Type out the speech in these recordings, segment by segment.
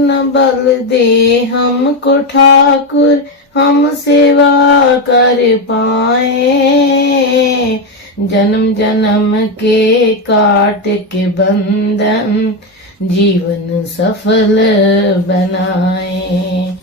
न बल दे हमको ठाकुर, हम सेवा कर पाए। जन्म जन्म के काट के बंधन, जीवन सफल बनाए।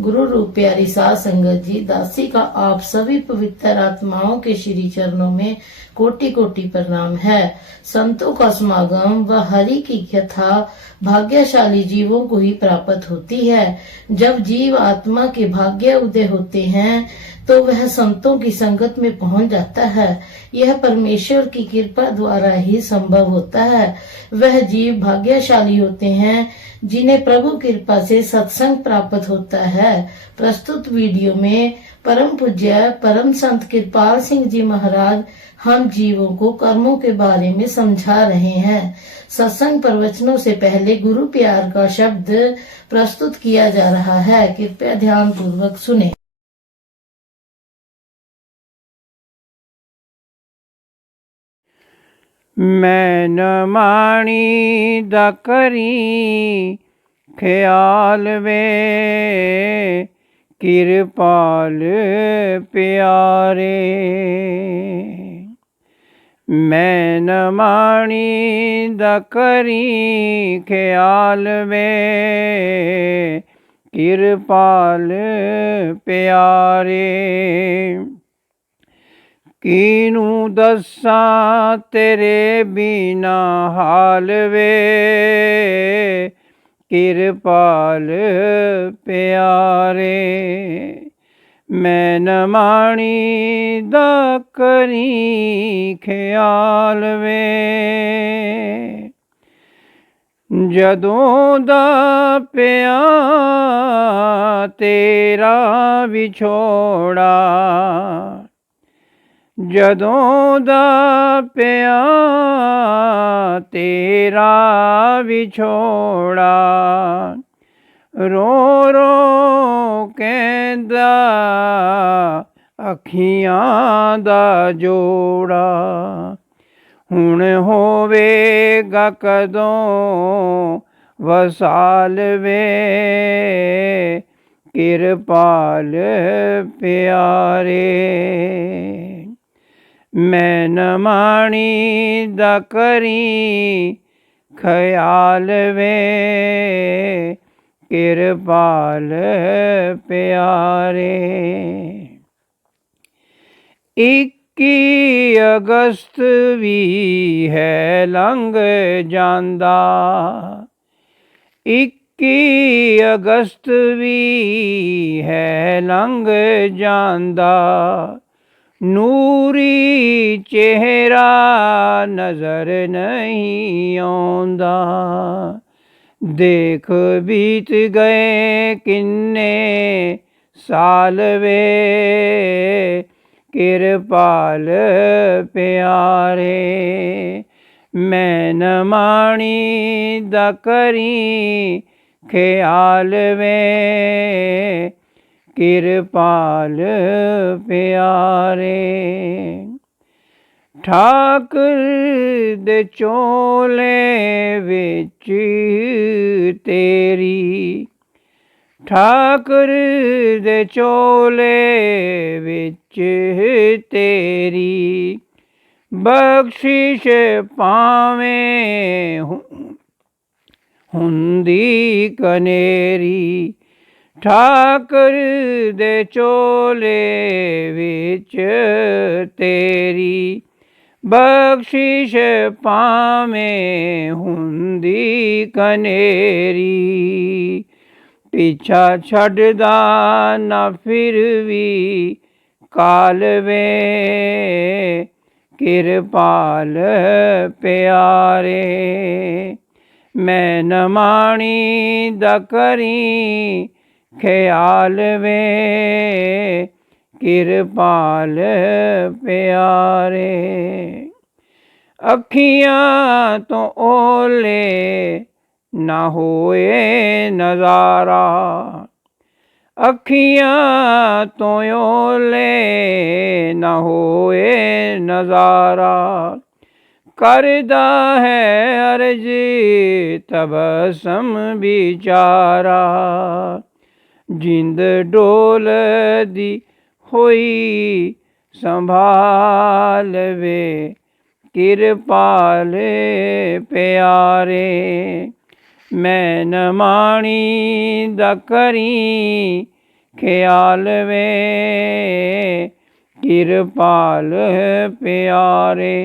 गुरु रूप प्यारी साध संगत जी, दासी का आप सभी पवित्र आत्माओं के श्री चरणों में कोटि कोटि प्रणाम है। संतों का समागम व हरि की कथा भाग्यशाली जीवों को ही प्राप्त होती है। जब जीव आत्मा के भाग्य उदय होते हैं तो वह संतों की संगत में पहुंच जाता है। यह परमेश्वर की कृपा द्वारा ही संभव होता है। वह जीव भाग्यशाली होते हैं जिन्हें प्रभु कृपा से सत्संग प्राप्त होता है। प्रस्तुत वीडियो में परम पूज्य परम संत कृपाल सिंह जी महाराज हम जीवों को कर्मों के बारे में समझा रहे हैं। सत्संग प्रवचनों से पहले गुरु प्यार का शब्द प्रस्तुत किया जा रहा है। कृपया ध्यान पूर्वक सुने। मैं न माणी दा करी ख्याल वे, कृपाल प्यारे। मैं न माणी दा करी ख्याल वे, कृपाल प्यारे। कीनू दस्सां तेरे बिना हाल वे, कृपाल प्यारे। मैं न माणी दा करी ख्याल वे, जदों दा पिया तेरा विछोड़ा, जदों दा पिया तेरा विछोड़ा, रो रो कहंदा अखियां दा जोड़ा। हुण होवेगा कदों वसाल वे, कृपाल प्यारे। मैं न माणी दा करी ख्याल वे, कृपाल प्यारे। 21 अगस्त भी है लंघ जांदा, 21 अगस्त भी है लंघ जांदा। नूरी चेहरा नजर नहीं आउंदा, देख बीत गए किन्ने साल वे, कृपाल प्यारे। मैं न माणी दा करी ख्याल वे, कृपाल प्यारे। ठाकुर दे चोले विच तेरी, ठाकुर दे चोले विच तेरी, बख्शिश पावें हुंदी कनेरी। ठाकुर दे चोले विच तेरी, बख्शिश पावें हुंदी कनेरी। पिछा छड्डदा ना फिर भी काल वे, कृपाल प्यारे। मैं न माणी दा करी ख्याल वे, कृपाल प्यारे। अखियां तो ओले ना होए नजारा, अखियां तो ओले ना होए नजारा। करदा है अर्जी तब सम विचारा। जिंद डोल दी होई संभाल वे किरपाल प्यारे। मैं न माणी दा करी ख्याल वे किरपाल प्यारे।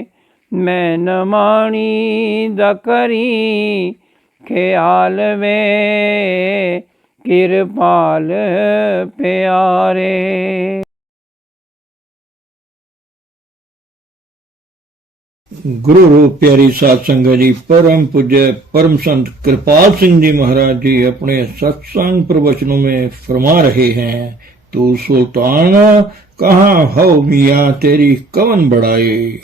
मैं न माणी दा करी ख्याल वे किरपाल प्यारे। गुरु रूप प्यारी साध संगत जी, परम पूज्य परम संत कृपाल सिंह जी महाराज जी अपने सत्संग प्रवचनों में फरमा रहे हैं, तू सुल्तान कहाँ हो मियाँ तेरी कवन बढ़ाए।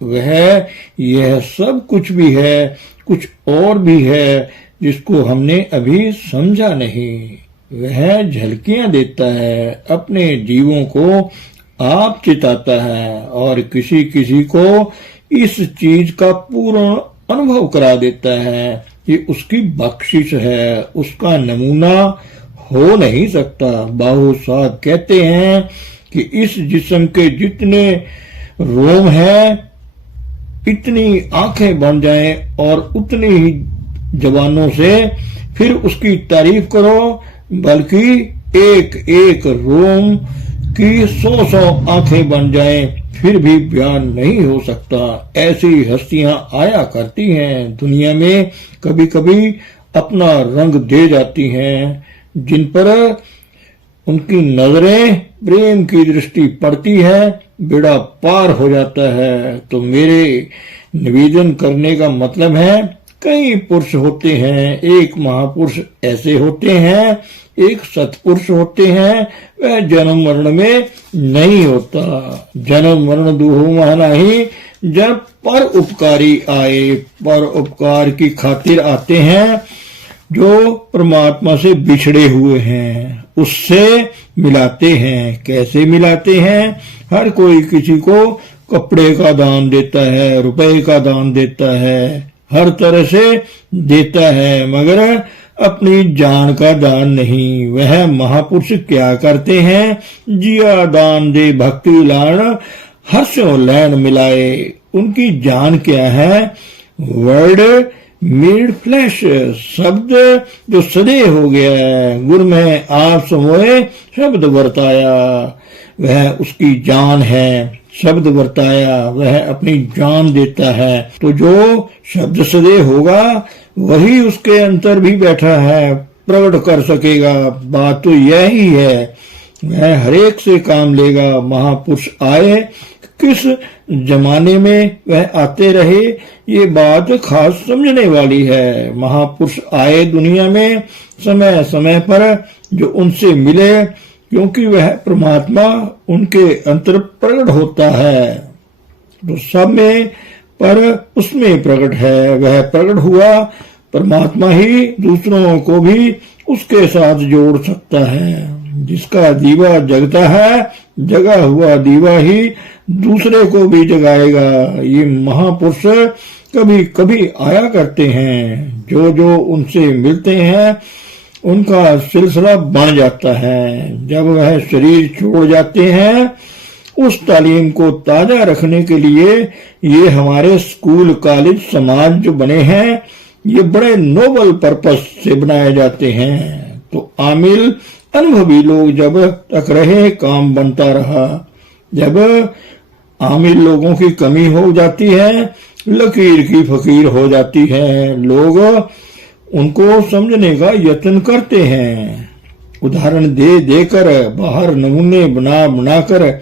वह यह सब कुछ भी है, कुछ और भी है जिसको हमने अभी समझा नहीं। वह झलकियां देता है, अपने जीवों को आप चिताता है और किसी किसी को इस चीज का पूर्ण अनुभव करा देता है। ये उसकी बख्शिश है, उसका नमूना हो नहीं सकता। बाहु साहब कहते हैं कि इस जिस्म के जितने रोम हैं इतनी आंखें बन जाएं और उतनी ही जवानों से फिर उसकी तारीफ करो, बल्कि एक एक रोम की 100 आंखें बन जाएं फिर भी बयान नहीं हो सकता। ऐसी हस्तियां आया करती हैं दुनिया में, कभी कभी अपना रंग दे जाती हैं, जिन पर उनकी नजरें प्रेम की दृष्टि पड़ती है बेड़ा पार हो जाता है। तो मेरे निवेदन करने का मतलब है, कई पुरुष होते हैं, एक महापुरुष ऐसे होते हैं, एक सतपुरुष होते हैं, वह जन्म मरण में नहीं होता। जन्म मरण दुहो माना ही जब पर उपकारी आए, पर उपकार की खातिर आते हैं, जो परमात्मा से बिछड़े हुए हैं उससे मिलाते हैं। कैसे मिलाते हैं? हर कोई किसी को कपड़े का दान देता है, रुपए का दान देता है, हर तरह से देता है, मगर अपनी जान का दान नहीं। वह महापुरुष क्या करते हैं? जिया दान दे भक्ति लान हर्षों लैन मिलाए। उनकी जान क्या है? वर्ड मेड फ्लैश, शब्द जो सदे हो गया है, गुर में आप समोए शब्द वर्ताया, वह उसकी जान है। शब्द वर्ताया, वह अपनी जान देता है। तो जो शब्द सदे होगा वही उसके अंतर भी बैठा है, प्रकट कर सकेगा। बात तो यही है, वह हरेक से काम लेगा। महापुरुष आए किस जमाने में वह आते रहे, ये बात खास समझने वाली है। महापुरुष आए दुनिया में समय समय पर, जो उनसे मिले, क्योंकि वह परमात्मा उनके अंतर प्रकट होता है। तो सब में पर उसमें प्रकट है, वह प्रकट हुआ परमात्मा ही दूसरों को भी उसके साथ जोड़ सकता है। जिसका दीवा जगता है, जगा हुआ दीवा ही दूसरे को भी जगाएगा। ये महापुरुष कभी कभी आया करते हैं, जो जो उनसे मिलते हैं उनका सिलसिला बन जाता है। जब वह शरीर छोड़ जाते हैं, उस तालीम को ताजा रखने के लिए ये हमारे स्कूल कॉलेज समाज जो बने हैं, ये बड़े नोबल पर्पस से बनाए जाते हैं। तो आमिल अनुभवी लोग जब तक रहे, काम बनता रहा। जब आमिल लोगों की कमी हो जाती है, लकीर की फकीर हो जाती है, लोग उनको समझने का यत्न करते हैं। उदाहरण दे देकर, बाहर नमूने बना बनाकर,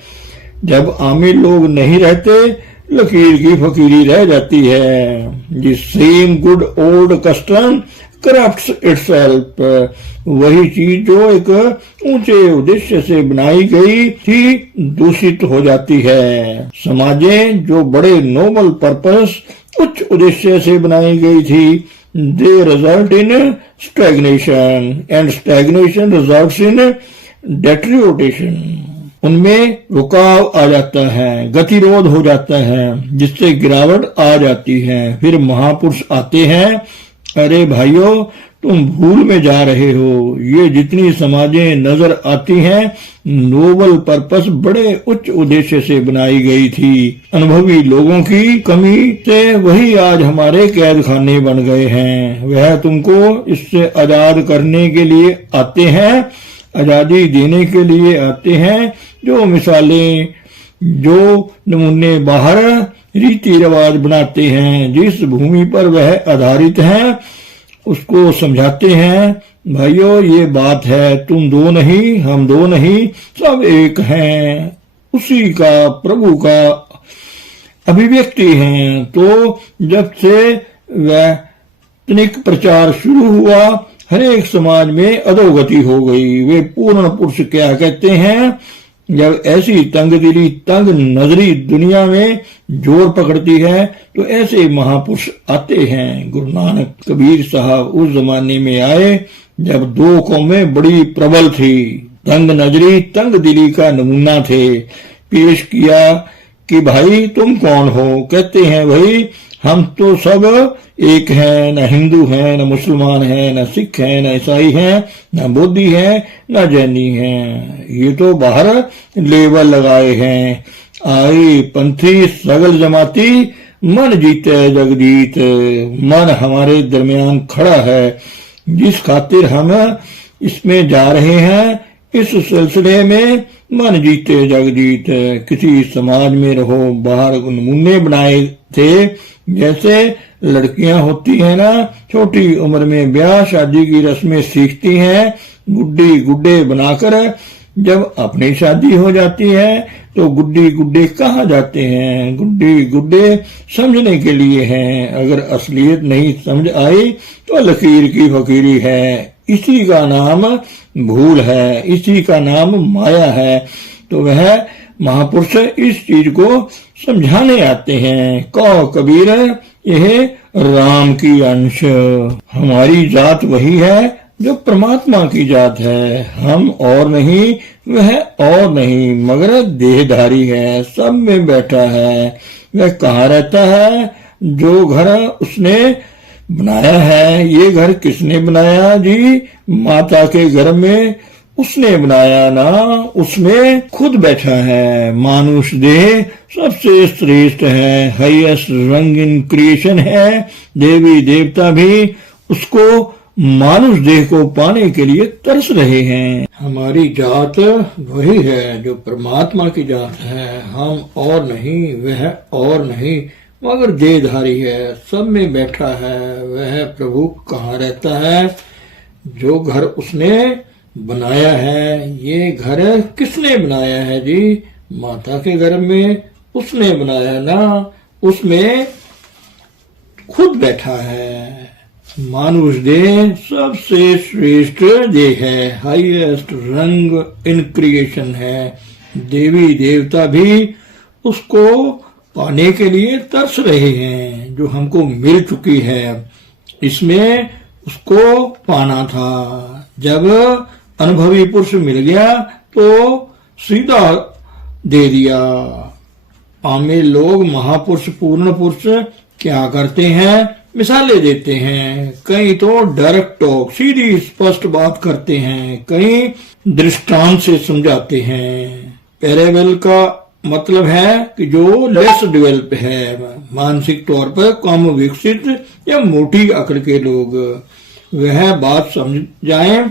जब आमिल लोग नहीं रहते, लकीर की फकीरी रह जाती है। ये same good old custom corrupts itself, वही चीज जो एक ऊंचे उद्देश्य से बनाई गई थी दूषित हो जाती है। समाजें जो बड़े नोबल पर्पस उच्च उद्देश्य से बनाई गई थी, they result in stagnation and stagnation results in deterioration. उनमें रुकाव आ जाता है, गतिरोध हो जाता है, जिससे गिरावट आ जाती है। फिर महापुरुष आते हैं, अरे भाइयों तुम भूल में जा रहे हो, ये जितनी समाजें नजर आती हैं नोबल पर्पस बड़े उच्च उद्देश्य से बनाई गई थी। अनुभवी लोगों की कमी से वही आज हमारे कैद खाने बन गए हैं। वह तुमको इससे आजाद करने के लिए आते हैं, आजादी देने के लिए आते हैं। जो मिसालें, जो नमूने बाहर रीति रिवाज बनाते हैं, जिस भूमि पर वह आधारित हैं उसको समझाते हैं, भाइयों ये बात है, तुम दो नहीं, हम दो नहीं, सब एक हैं, उसी का, प्रभु का अभिव्यक्ति हैं। तो जब से वैतनिक प्रचार शुरू हुआ, हर एक समाज में अधोगति हो गई। वे पूर्ण पुरुष क्या कहते हैं, जब ऐसी तंगदिली, तंग नजरी दुनिया में जोर पकड़ती है तो ऐसे महापुरुष आते हैं। गुरु नानक कबीर साहब उस जमाने में आए जब दो कौमें बड़ी प्रबल थी, तंग नजरी, तंग दिली का नमूना थे। पेश किया कि भाई तुम कौन हो? कहते हैं भाई हम तो सब एक हैं, न हिंदू हैं, न मुसलमान हैं, न सिख हैं, न ईसाई हैं, न बौद्धि हैं, न जैनी हैं। ये तो बाहर लेबल लगाए हैं। आई पंथी सगल जमाती, मन जीते जगजीत। मन हमारे दरमियान खड़ा है, जिस खातिर हम इसमें जा रहे हैं। इस सिलसिले में मन जीते जगजीत। किसी समाज में रहो, बाहर नमूने बनाए थे, जैसे लड़कियां होती हैं ना, छोटी उम्र में ब्याह शादी की रस्में सीखती हैं, गुड्डी गुड्डे बनाकर जब अपनी शादी हो जाती है तो गुड्डी गुड्डे कहाँ जाते हैं? गुड्डी गुड्डे समझने के लिए हैं। अगर असलियत नहीं समझ आई तो लकीर की फकीरी है। इसी का नाम भूल है, इसी का नाम माया है। तो वह महापुरुष इस चीज को समझाने आते हैं। कहो कबीर यह राम की अंश, हमारी जात वही है जो परमात्मा की जात है। हम और नहीं, वह और नहीं, मगर देहधारी है, सब में बैठा है। वह कहाँ रहता है? जो घर उसने बनाया है। ये घर किसने बनाया जी? माता के घर में उसने बनाया ना, उसमें खुद बैठा है। मानुष देह सबसे श्रेष्ठ है, हाईएस्ट रंग इन क्रिएशन है। देवी देवता भी उसको, मानुष देह को पाने के लिए तरस रहे हैं। हमारी जात वही है जो परमात्मा की जात है। हम और नहीं, वह और नहीं, मगर देहधारी है, सब में बैठा है। वह प्रभु कहाँ रहता है? जो घर उसने बनाया है। ये घर किसने बनाया है जी? माता के घर में उसने बनाया ना, उसमें खुद बैठा है। मानुष देह सबसे श्रेष्ठ देह है, हाईएस्ट रंग इन क्रिएशन है। देवी देवता भी उसको पाने के लिए तरस रहे हैं, जो हमको मिल चुकी है। इसमें उसको पाना था। जब अनुभवी पुरुष मिल गया तो सीधा दे दिया। आमे लोग महापुरुष, पूर्ण पुरुष क्या करते हैं? मिसालें देते हैं। कई तो डायरेक्ट टॉक, सीधी स्पष्ट बात करते हैं, कई दृष्टांत से समझाते हैं। पैरेबल का मतलब है कि जो लेस डेवलप है, मानसिक तौर पर कम विकसित या मोटी अकड़ के लोग, वह बात समझ जाएं।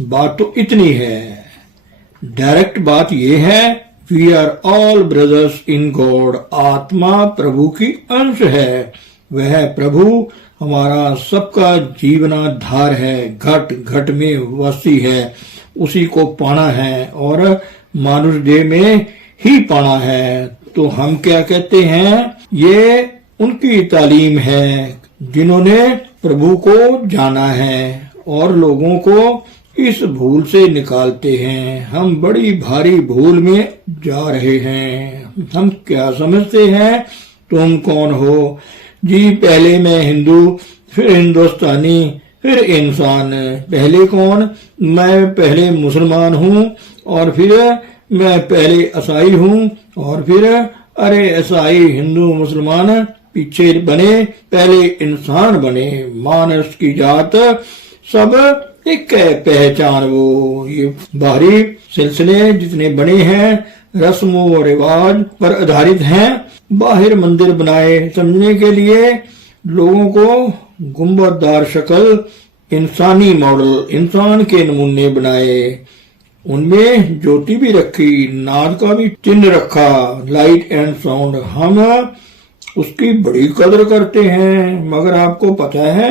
बात तो इतनी है। डायरेक्ट बात यह है, we are all brothers in God. आत्मा प्रभु की अंश है। वह प्रभु हमारा सबका जीवनाधार है, घट घट में वासी है। उसी को पाना है और मानुष देह में ही पाना है। तो हम क्या कहते हैं? ये उनकी तालीम है जिन्होंने प्रभु को जाना है और लोगों को इस भूल से निकालते हैं। हम बड़ी भारी भूल में जा रहे हैं। हम क्या समझते हैं? तुम कौन हो जी? पहले मैं हिंदू, फिर हिंदुस्तानी, फिर इंसान। पहले कौन? मैं पहले मुसलमान हूँ और फिर मैं पहले ईसाई हूँ और फिर अरे ईसाई हिंदू मुसलमान पीछे बने, पहले इंसान बने, मानस की जात सब एक है पहचान वो। ये बाहरी सिलसिले जितने बने हैं रस्मों और रिवाज पर आधारित हैं। बाहर मंदिर बनाए समझने के लिए, लोगों को गुंबददार शक्ल, इंसानी मॉडल, इंसान के नमूने बनाए, उनमें ज्योति भी रखी, नाद का भी चिन्ह रखा, लाइट एंड साउंड। हम उसकी बड़ी कदर करते हैं, मगर आपको पता है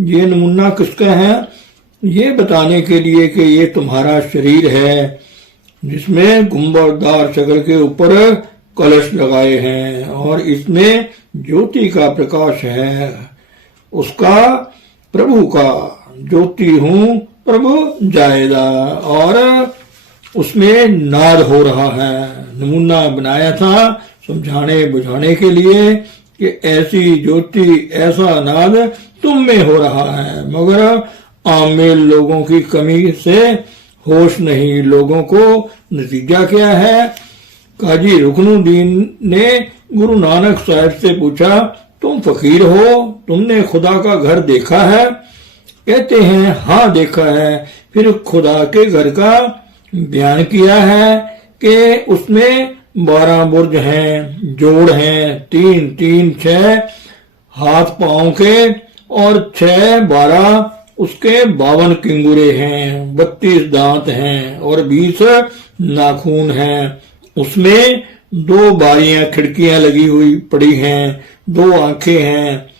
ये नमूना किसका है? ये बताने के लिए कि ये तुम्हारा शरीर है जिसमें गुंबददार शक्ल के ऊपर कलश लगाए हैं और इसमें ज्योति का प्रकाश है, उसका प्रभु का। ज्योति हूँ प्रभु जायदा, और उसमें नाद हो रहा है। नमूना बनाया था समझाने बुझाने के लिए कि ऐसी ज्योति, ऐसा नाद तुम में हो रहा है, मगर आमिल लोगों की कमी से होश नहीं। लोगों को नतीजा क्या है? काजी रुकनुद्दीन ने गुरु नानक साहब से पूछा, तुम फकीर हो, तुमने खुदा का घर देखा है? कहते हैं हाँ देखा है। फिर खुदा के घर का बयान किया है कि उसमें 12 बुर्ज हैं, जोड़ हैं, 3 3 6 हाथ पांव के, और 6 12 उसके 52 किंगुरे हैं, 32 दांत हैं और 20 नाखून हैं। उसमें 2 बारियां खिड़कियां लगी हुई पड़ी हैं, 2 आंखें हैं,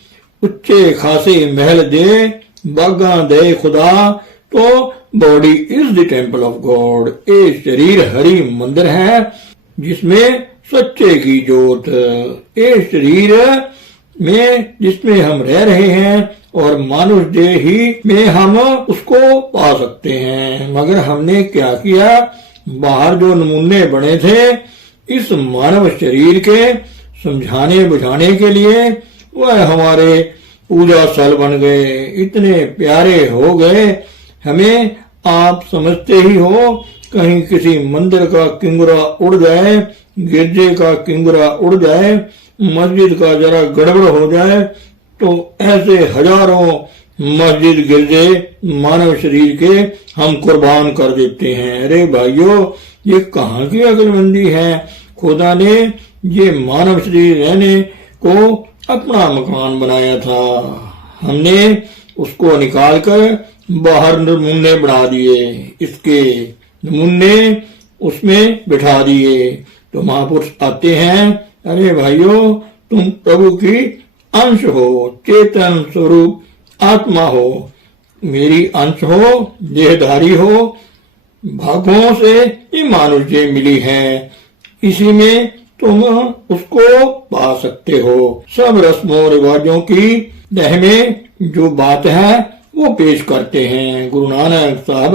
उच्चे खासे महल दे, बागा दे खुदा, तो body is the temple of God. ये शरीर हरि मंदिर है जिसमें सच्चे की जोत। ये शरीर में जिसमें हम रह रहे हैं और मानुष देह ही में हम उसको पा सकते हैं। मगर हमने क्या किया? बाहर जो नमूने बने थे इस मानव शरीर के समझाने बुझाने के लिए, वह हमारे पूजा स्थल बन गए, इतने प्यारे हो गए। हमें आप समझते ही हो, कहीं किसी मंदिर का किंगरा उड़ जाए, गिरजे का किंगरा उड़ जाए, मस्जिद का जरा गड़बड़ हो जाए, तो ऐसे हजारों मस्जिद गिरजे मानव शरीर के हम कुर्बान कर देते हैं। अरे भाइयों, ये कहाँ की अक्लमंदी है? खुदा ने ये मानव शरीर रहने को अपना मकान बनाया था, हमने उसको निकालकर बाहर नमूने बना दिए, इसके नमूने उसमें बिठा दिए। तो महापुरुष आते हैं, अरे भाइयों तुम प्रभु की अंश हो, चेतन स्वरूप आत्मा हो, मेरी अंश हो, देहधारी हो, भागों से ये मानुष देह मिली है, इसी में तुम उसको पा सकते हो। सब रस्मों रिवाजों की तह में जो बात है वो पेश करते हैं। गुरु नानक साहब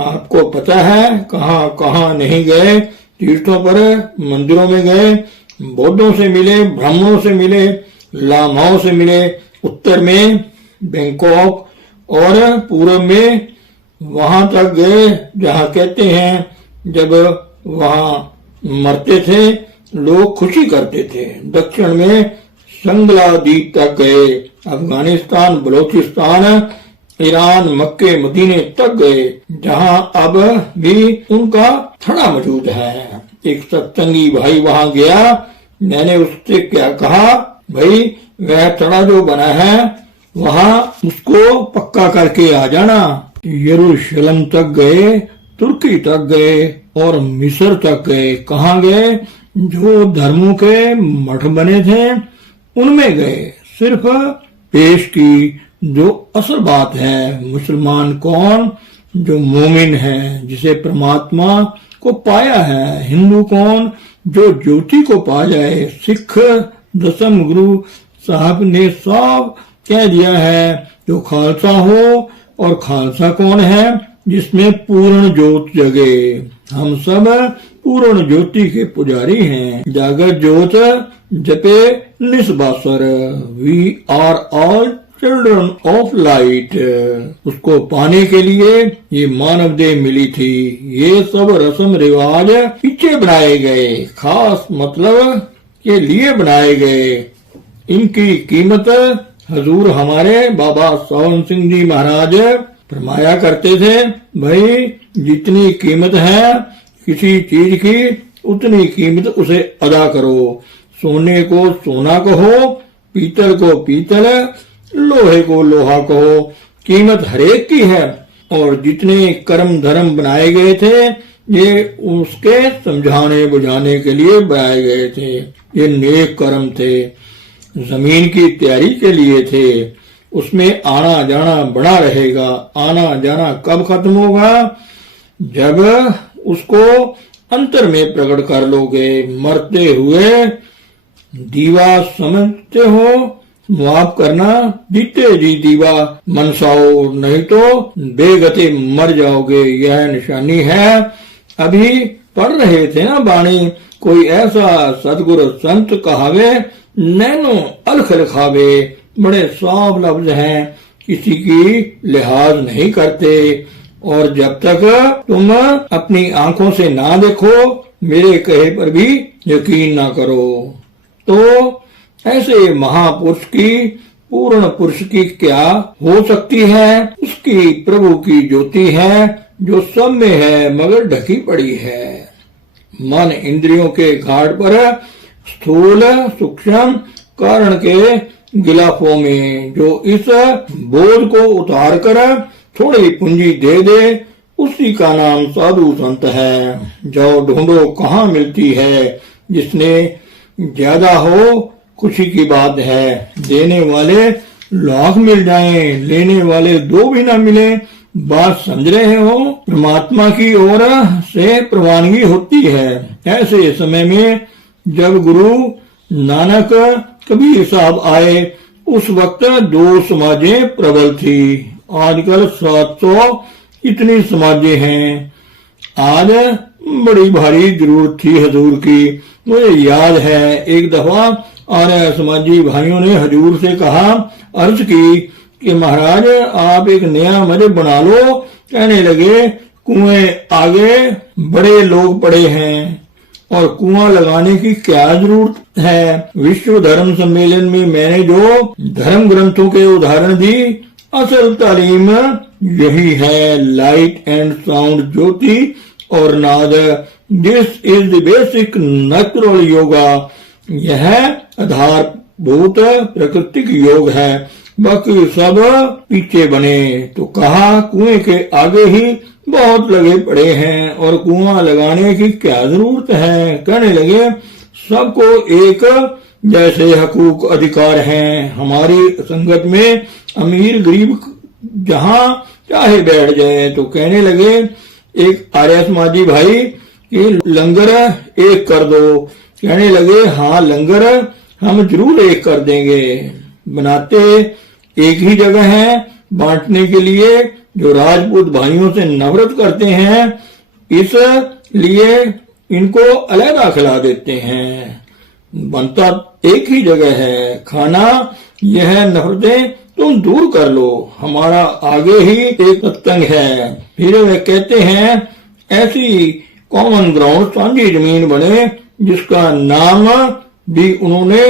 आपको पता है कहाँ कहाँ नहीं गए, तीर्थों पर मंदिरों में गए, बौद्धों से मिले, ब्राह्मणों से मिले, लामाओं से मिले, उत्तर में बैंकॉक और पूर्व में वहां तक गए जहाँ कहते हैं जब वहां मरते थे लोग खुशी करते थे। दक्षिण में संगला द्वीप तक गए, अफगानिस्तान, बलोचिस्तान, ईरान, मक्के, मदीने तक गए, जहां अब भी उनका थड़ा मौजूद है। एक सत्संगी भाई वहां गया, मैंने उससे क्या कहा, भाई वह थड़ा जो बना है वहां उसको पक्का करके आ जाना। यरूशलेम तक गए, तुर्की तक गए और मिस्र तक गए। कहाँ गए? जो धर्मों के मठ बने थे उनमें गए। सिर्फ पेश की जो असल बात है, मुसलमान कौन? जो मोमिन है, जिसे परमात्मा को पाया है। हिंदू कौन? जो ज्योति को पा जाए। सिख दसम गुरु साहब ने साफ कह दिया है, जो खालसा हो, और खालसा कौन है? जिसमें पूर्ण ज्योत जगे। हम सब पूर्ण ज्योति के पुजारी हैं। जागर ज्योत जपे निस्बासर, we are all children of light. उसको पाने के लिए ये मानव देह मिली थी। ये सब रस्म रिवाज पीछे बनाए गए, खास मतलब के लिए बनाए गए। इनकी कीमत हजूर हमारे बाबा सोहन सिंह जी महाराज फरमाया करते थे, भाई जितनी कीमत है किसी चीज की उतनी कीमत उसे अदा करो। सोने को सोना कहो, पीतल को पीतल, लोहे को लोहा कहो, कीमत हरेक की है। और जितने कर्म धर्म बनाए गए थे ये उसके समझाने बुझाने के लिए बनाए गए थे। ये नेक कर्म थे, जमीन की तैयारी के लिए थे। उसमें आना जाना बना रहेगा। आना जाना कब खत्म होगा? जब उसको अंतर में प्रकट कर लोगे। मरते हुए दीवा समझते हो, माफ करना, जीते जी दीवा मनसाओ, नहीं तो बेगते मर जाओगे। यह निशानी है। अभी पढ़ रहे थे ना बाणी, कोई ऐसा सदगुरु संत कहावे, नैनो अलख लिखावे। बड़े साफ लफ्ज हैं, किसी की लिहाज नहीं करते। और जब तक तुम अपनी आंखों से ना देखो, मेरे कहे पर भी यकीन ना करो। तो ऐसे महापुरुष की, पूर्ण पुरुष की क्या हो सकती है? उसकी प्रभु की ज्योति है जो सब में है मगर ढकी पड़ी है। मन इंद्रियों के घाट पर स्थूल सूक्ष्म कारण के गिलाफों में जो इस बोझ को उतार कर थोड़ी पूंजी दे दे, उसी का नाम साधु संत है। जाओ ढूंढो कहाँ मिलती है। जिसने ज्यादा हो खुशी की बात है। देने वाले लाख मिल जाएं, लेने वाले दो भी ना मिले। बात समझ रहे हो? परमात्मा की ओर से प्रवानगी होती है। ऐसे समय में जब गुरु नानक कबीर साहब आए, उस वक्त दो समाजें प्रबल थी। आजकल 700 इतनी समाजें हैं। आज बड़ी भारी जरूरत थी हजूर की। मुझे याद है एक दफा आर्य समाजी भाइयों ने हजूर से कहा, अर्ज की कि महाराज आप एक नया मजहब बना लो। कहने लगे, कुएं आगे बड़े लोग पड़े हैं और कुआं लगाने की क्या जरूरत है। विश्व धर्म सम्मेलन में मैंने जो धर्म ग्रंथों के उदाहरण दी, असल तालीम यही है। लाइट एंड साउंड, ज्योति और नाद। This is the basic natural yoga. यह आधारभूत प्राकृतिक योग है। बाकी सब पीछे बने। तो कहा कुएं के आगे ही बहुत लगे पड़े हैं और कुआं लगाने की क्या जरूरत है। कहने लगे, सबको एक जैसे हकूक अधिकार हैं। हमारी संगत में अमीर गरीब जहां चाहे बैठ जाए। तो कहने लगे एक आर्य समाजी भाई कि लंगर एक कर दो। कहने लगे, हाँ लंगर हम जरूर एक कर देंगे। बनाते एक ही जगह है, बांटने के लिए जो राजपूत भाइयों से नफरत करते हैं, इसलिए इनको अलग खिला देते हैं। बनता एक ही जगह है खाना। यह नफरतें तुम दूर कर लो। हमारा आगे ही एक सत्संग है। फिर वे कहते हैं ऐसी कॉमन ग्राउंड, साझी जमीन बने जिसका नाम भी उन्होंने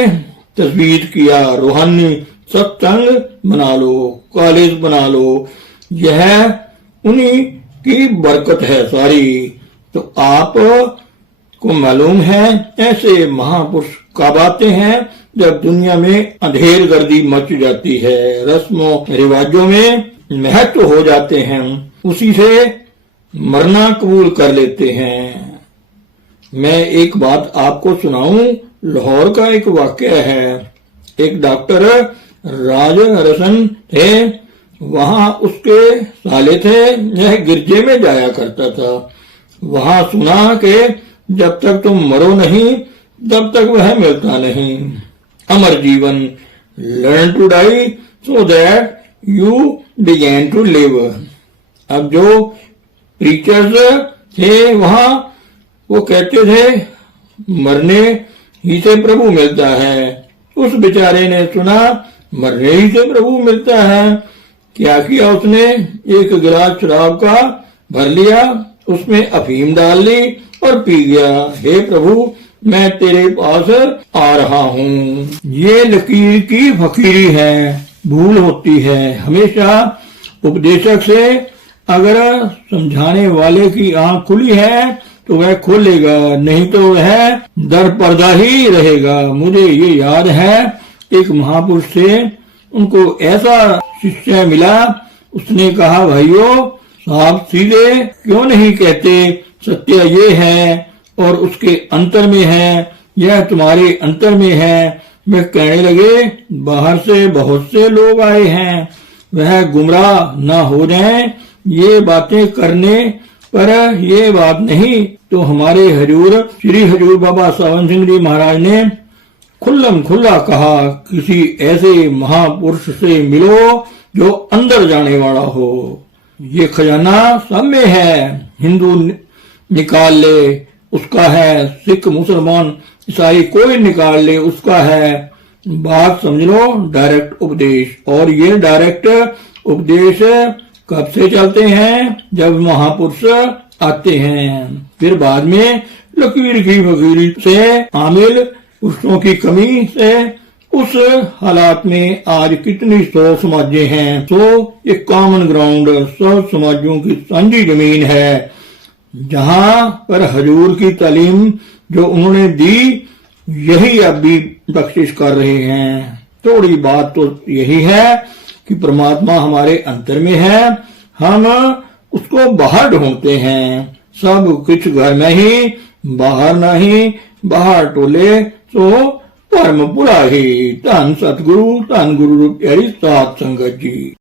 तजवीज किया। रूहानी सत्संग बना लो, कॉलेज बना लो। यह उन्हीं की बरकत है सारी। तो आप को मालूम है ऐसे महापुरुष कब आते हैं? जब दुनिया में अंधेर गर्दी मच जाती है, रस्मों रिवाजों में महत्व हो जाते हैं, उसी से मरना कबूल कर लेते हैं। मैं एक बात आपको सुनाऊं। लाहौर का एक वाकया है। एक डॉक्टर राज हरसन थे। वहां उसके साले थे। यह गिरजे में जाया करता था। वहां सुना कि जब तक तुम मरो नहीं तब तक वह मिलता नहीं। अमर जीवन, learn to die so that you begin to live. अब जो प्रीचर्स थे वहां, वो कहते थे मरने ही से प्रभु मिलता है। उस बेचारे ने सुना मरने ही से प्रभु मिलता है। क्या किया उसने, एक गिलास शराब का भर लिया, उसमें अफीम डाल ली और पी गया। हे प्रभु, मैं तेरे पास आ रहा हूँ। ये लकीर की फकीरी है, भूल होती है। हमेशा उपदेशक से अगर समझाने वाले की आंख खुली है तो वह खोलेगा, नहीं तो वह दर पर्दा ही रहेगा। मुझे ये याद है, एक महापुरुष से उनको ऐसा शिष्य मिला, उसने कहा, भाइयों साफ सीधे क्यों नहीं कहते, सत्य ये है और उसके अंतर में है, यह तुम्हारे अंतर में है। वे कहने लगे, बाहर से बहुत से लोग आए हैं, वह गुमराह न हो जाएं, ये बातें करने पर ये बात नहीं। तो हमारे हजूर श्री हजूर बाबा सावन सिंह जी महाराज ने खुल्लम खुल्ला कहा, किसी ऐसे महापुरुष से मिलो जो अंदर जाने वाला हो। ये खजाना सब में है, हिंदू निकाल ले उसका है, सिख मुसलमान ईसाई कोई निकाल ले उसका है। बात समझ लो, डायरेक्ट उपदेश। और ये डायरेक्ट उपदेश कब से चलते हैं, जब महापुरुष आते हैं। फिर बाद में लकीर की फकीरी से, आमिल पुरुषों की कमी से, उस हालात में आज कितनी 100 समाजें हैं। तो ये कॉमन ग्राउंड, सब समाजों की साझी जमीन है, जहां पर हजूर की तालीम जो उन्होंने दी, यही अब भी बख्शिश कर रहे हैं। थोड़ी बात तो यही है कि परमात्मा हमारे अंतर में है, हम उसको बाहर ढूंढते हैं। सब कुछ घर में ही, बाहर नहीं, बाहर टोले तो परम पुरा ही। धन सतगुरु, धन गुरु प्यारी साध संगत जी।